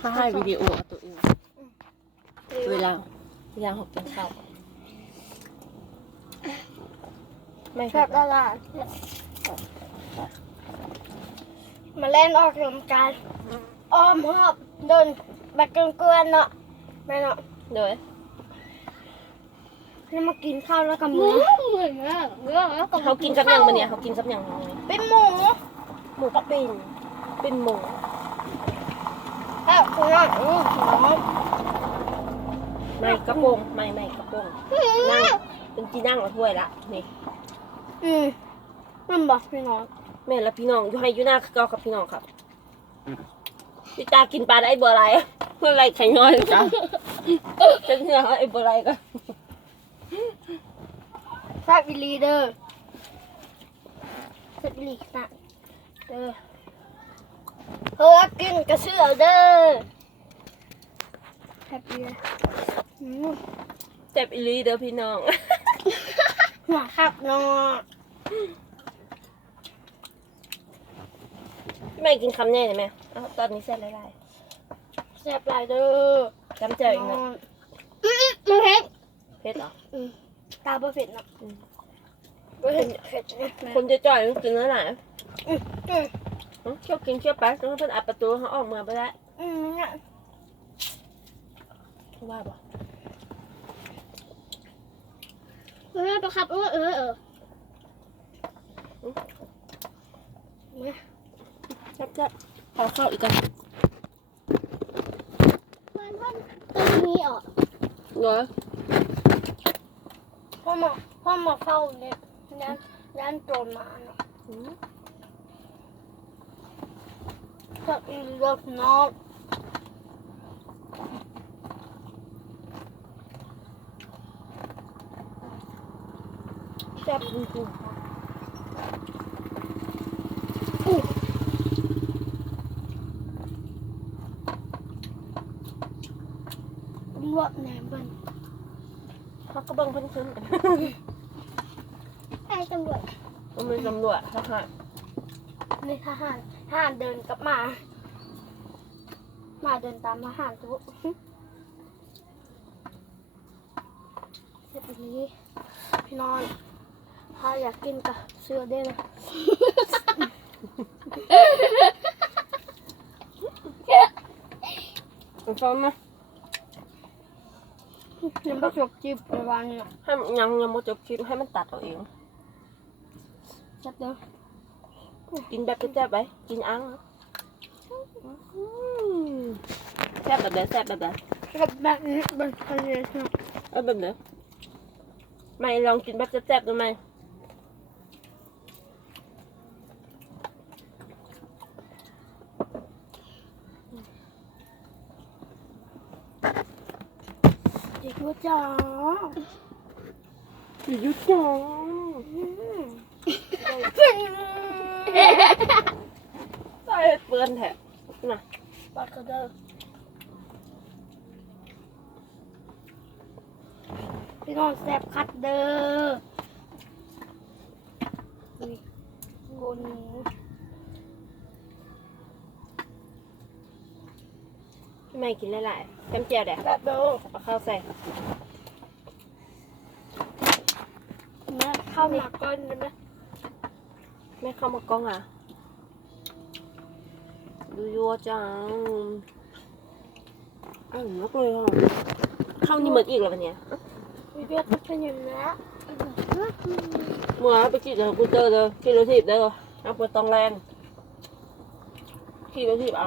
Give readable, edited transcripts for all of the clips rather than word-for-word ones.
ถ้าให้วิดีโอเอาตัวเองเวลาหกกินข้าวไม่ แซ่บละลายมาเล่นออกกำลังกายอ้อมหอบเดินแบบเกลือนๆเนาะแม่เนาะ โดย แล้วมากินข้าวแล้วกับมือเหมือนมากแล้วกับ เขากินกับยังมาเนี่ยเขากินกับยังมาเนี่ย เป็นหมู หมูกเป็นหมู แล้วคุณน้องน้อง ไม่กระโปงไม่กระโปงนั่งเป็นจีนั่งเอาถ้วยละนี่ มันบอกพี่น้อง แม่และพี่น้องอยู่ให้อยู่หน้าคือเก่ากับพี่น้องครับพี่ตากินปลาได้เบอร์อะไรเมื่อไรแข็งน้อยจ้ะจะเนื้อไอ้เบอร์อะไรก็ แซ่บอีลีเดอร์แซ่บอีลีนะเด้อเฮ้ยกินกระเสือเด้อแซ่บอีลี เจ็บอีหลีเด้อพี่น้อง หัวขับเนาะ ไม่กินคำแน่ใช่ไหมเอาตอนนี้แซ่บหลาย แซ่บหลายเด้อ ๆจำเจออีกนะ มันเผ็ด เผ็ดเหรอ ตาเผ็ดเนาะเผ็ดนะ คนจะจ่อยมันกินแล้วไหนเชี่ยวกินเชี่ยวไปต้องเพิ่นอัดประตูเขาออกมาไปแล้ว เนี่ย ว่าบ่ ประคับแซ่บๆขอข้าวอีกกัน มันตัวนี้อ่ะ เหรอ พ่อมาเข้าเนี่ยย่านโจรมาเนาะก็อีเลิฟน้องแซ่บจริงๆตำรวจแหนมเบิ้ล เขาก็เบิ่งเพิ่นขึ้นกัน ไอ้ตำรวจ มันเป็นตำรวจทหาร นี่ทหารเดินกับหมาเดินตามทหารทุกเสร็จนี้พี่นอนถ้าอยากกินก็เสื้อได้เลย มันฟ้องนะ ยังไม่จบจีบในวันนี้ ให้ยังบ่จบคลิปให้มันตัดเอาเอง จับเด้อ กินแบบแซ่บๆไปกินอังแซ่บแบบไหนแซ่บแบบไหน จับแบบนี้เป็นทะเลใช่ไหม แบบไหนไม่ลองกินแบบแซ่บๆดูไหม เด็กว่าจ๋า ยุดจังใส่เปื้อนแท้น่ะ ปากกระเด้อพี่น้องแซ่บคัดเด้อนี่โกนหมู ไม่กินหลายๆจำเจียวแดด แบบเด้อ เอาข้าวใส่ แม่ข้าวหมักก้อนได้ไหม ไม่เข้ามากล้องอ่ะดูยัวจังมากเลยอ่ะข้าวนี่หมดอีกแล้ววันเนี้ย วิดีโอตัดเป็นอย่างนี้ เมื่อไปขี่กับกูเตอร์เด้อขี่รถถีบเด้อเอาเปิดตองแรงขี่รถถีบเอา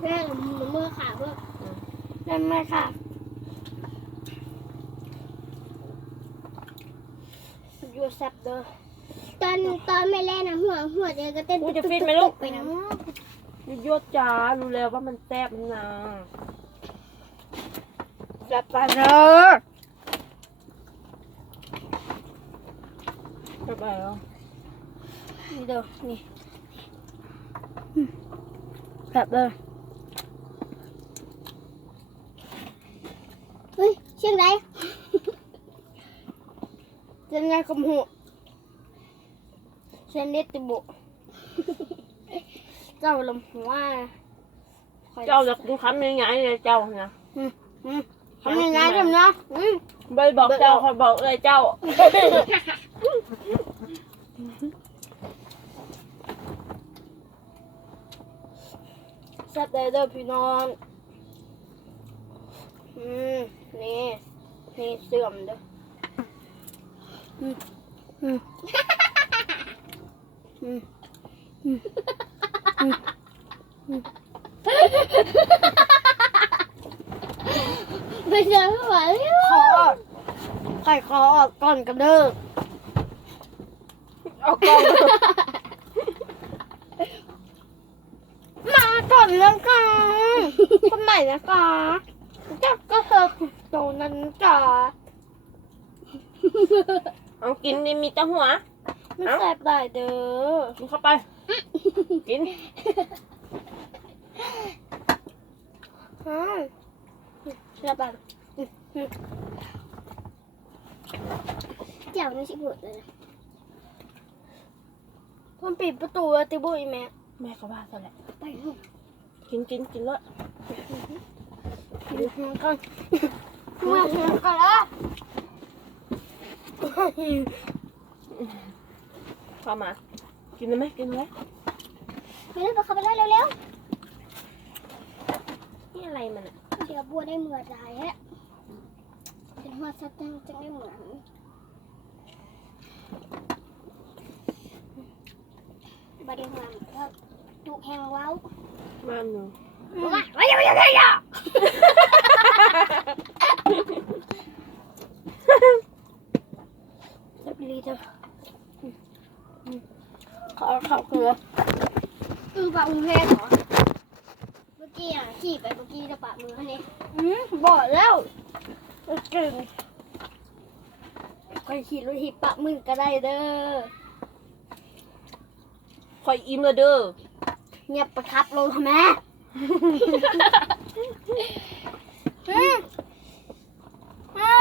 แม่มือขาเพื่อนั่นแม่ค่ะอยู่แซ่บเด้อตอนไม่เล่นนะหัวใจก็เต้น กูจะฟิตไหมลูก ไปนะ ดูยัวจ้ารู้แล้วว่ามันแซ่บมันนา แซ่บปะเด้อ แซ่บอะไรอ่ะ นี่เด้อนี่แซ่บเด้อเฮ้ยเชียงไรเชียงไรคำหูเชียงเล็ดติบุเจ้าลำหัว เจ้าจะกินคำยังไงเลยเจ้าเนี่ย ทำยังไงทำนะ ใบบอกเจ้าคอยบอกเลยเจ้า แซ่บเลยเด้อพี่น้องนี่นี่เสื่อมเด้อไม่ใช่ไม่ไหวคอไข่คอออกก่อนกันเด้อ เอากล้อง มาก่อนแล้วกันคนไหนนะคะจักก็เธอโตนั้นจ้า เอากินนี่มีแต่หัว ไม่แซ่บได้เด้อ กินเข้าไป กิน แซ่บแบบเจ้าไม่ใช่บุตรเลยมันปิดประตูแล้วติบุยแม่ แม่ก็ว่าซะแหละ ไปลูก กินเลย กินก่อนมาเถอะก่อนละ เข้ามา กินได้ไหมกินไหม ไม่ได้เข้าไปได้เร็ว นี่อะไรมันอ่ะ ๆเดี๋ยวบัวได้เหมือนได้ฮะเป็นหัวสัตว์จังได้เหมือนบาดเจ็บแล้วจุกแหงว้าว มาหนู ไม่ยังจะไปรีดเขาเกลือปากมือแพ้เหรอเมื่อกี้ขี่ไปเมื่อกี้จะปากมือเขาเนี่ยบอกแล้วเก่งใครขี่รถหิบปากมือก็ได้เด้อ คอยอิ่มเลยเด้อ เงียบประทับลงทำไม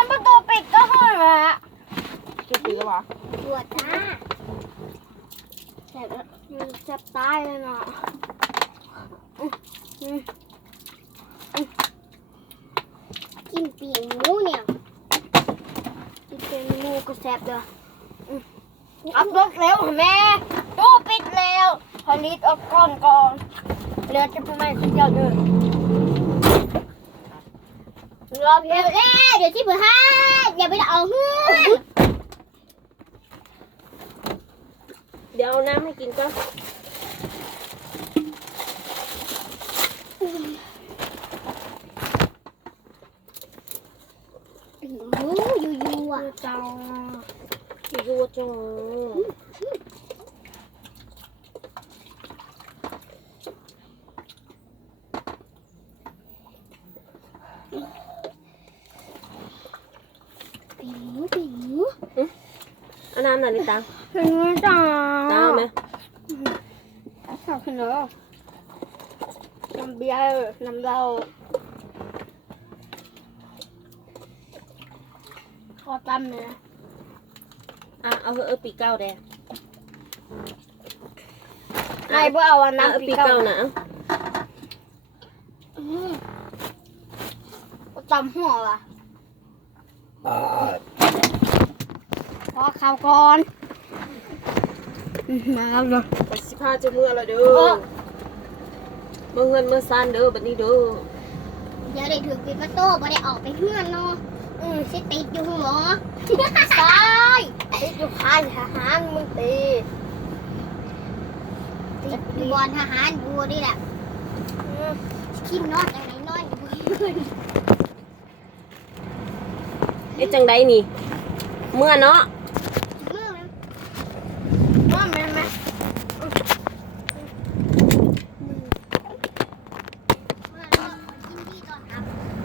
ประตูปิดก็ห้อยละ จุดปีแล้ววะ ปวดตาจับตายเลยเนาะกินปีกหมูเนี่ยกินปีกหมูก็แซ่บเด้ออัพรถเร็วแม่ตู้ปิดแล้วพอลิดออกก่อนเรือจะไปไหมคุณเจ้าเด้อรอเพียงเดี๋ยวที่เผื่อให้อย่าไปเอาเฮือน เดี๋ยวเอาน้ำให้กินก่อน ยูอ่ะจัง ยูจัง ปีหมู เอาน้ำหน่อยนิดตัง เป็นไงจัง น้ำไหม ชอบขนมน้ำเบียร์น้ำเหล้าขอตั้มเลยนะ เอาปีเก้าแดง ไอ้บ่เอาอัน เอา น้ำ ปีเก้านะ ตำหัวว่ะพอข้าวก่อนมาแล้วเนาะ 15จะเมื่อละเด้อเมื่อเงินเมื่อซานเด้อบัดนี้เด้อ เดี๋ยวได้ถือปิดประตูบ่ได้ออกไปเพื่อนเนาะสิติดอยู่หมอใช่ติดอยู่ค่ายทหารมึงติดอยู่บอลทหารบัวนี่แหละขี้นอนอะไรนอนอยู่บน เอ๊ะจังไดนี่ เมื่อเนาะ มือมันไหม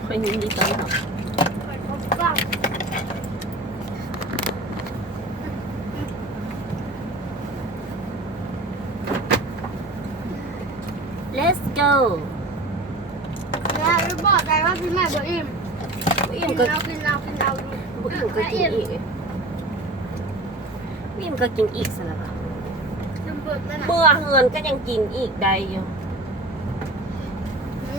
คอยยินดีต้อนรับ ฟัง let's go แล้วบอกใจว่าพี่แม่บ่อิ่ม อิ่มก็ กินเอา อิ่มก็กินอีกอิ่มก็กินอีกสนะ จำเบิดแล้วนะ เมื่อเฮือนก็ยังกินอีกได้อยู่ อื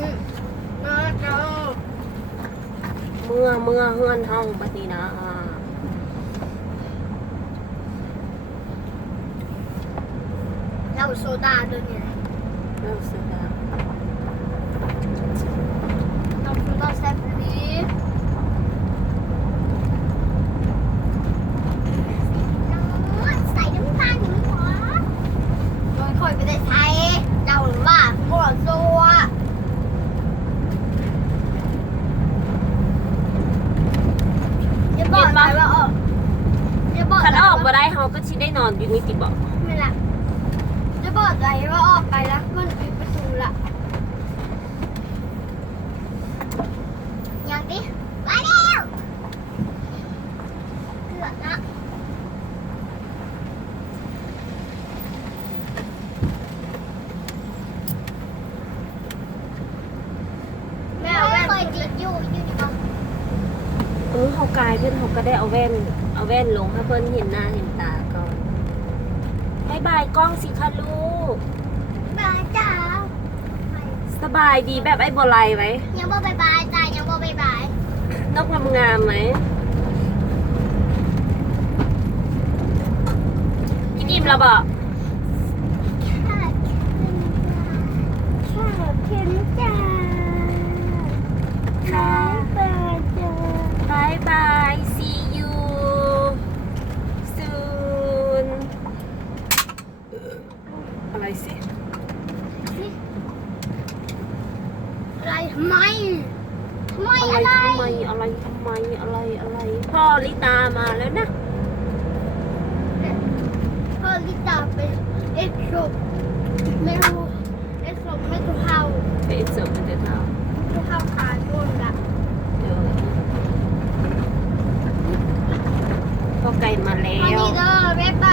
เมื่อเฮือนเฮาบัดนี้นะ เราโซดาด้วยเนี่ย เริ่มเสร็จแล้ว เราโซดาแซ่บนี้ใส่น้ำตาลอยู่ไหมวะโดนคอยไปได้ใช้เจ้าหรือว่าหมดตัวจะบอกไปว่าออกจะบอก คันออกบ่ได้เฮาก็สิได้นอนอยู่นี่ติบ่ ไม่ละจะบอกใจว่าออกไปแล้วมันปิดประตูละอย่างนี้มาเร็วเกือบนะแม่เคยติดอยู่ดีกว่า เฮากายเพิ่นเฮาก็ได้เอาแว่นลงให้เพิ่นเห็นหน้าเห็นตาก่อนบ๊ายบายกล้องสิคะลูก บายจ้า สบายดีแบบไอ้บ่ไหลไว้ ยังบ่บายบายจ้ายังบ่บายบาย นกงามๆไหมกินอิ่มแล้วบ่ ข้าวเค็มจ้า ค่ะ บายจ้า บายบาย see you soon อะไรสิ อะไรทำไมทำไม อะไร อะไร ทำไมอะไรพ่อลิตามาแล้วนะ พ่อลิตาเป็นเอ็กซ์โชไม่รู้เอ็กซ์โชไม่ถูกเฮา เป็นเสิร์ฟเป็นเท้า ถูกเฮาขาดโดนละ เดี๋ยวพ่อไก่มาแล้ วัน ว นี้เด้อบ๊ายบ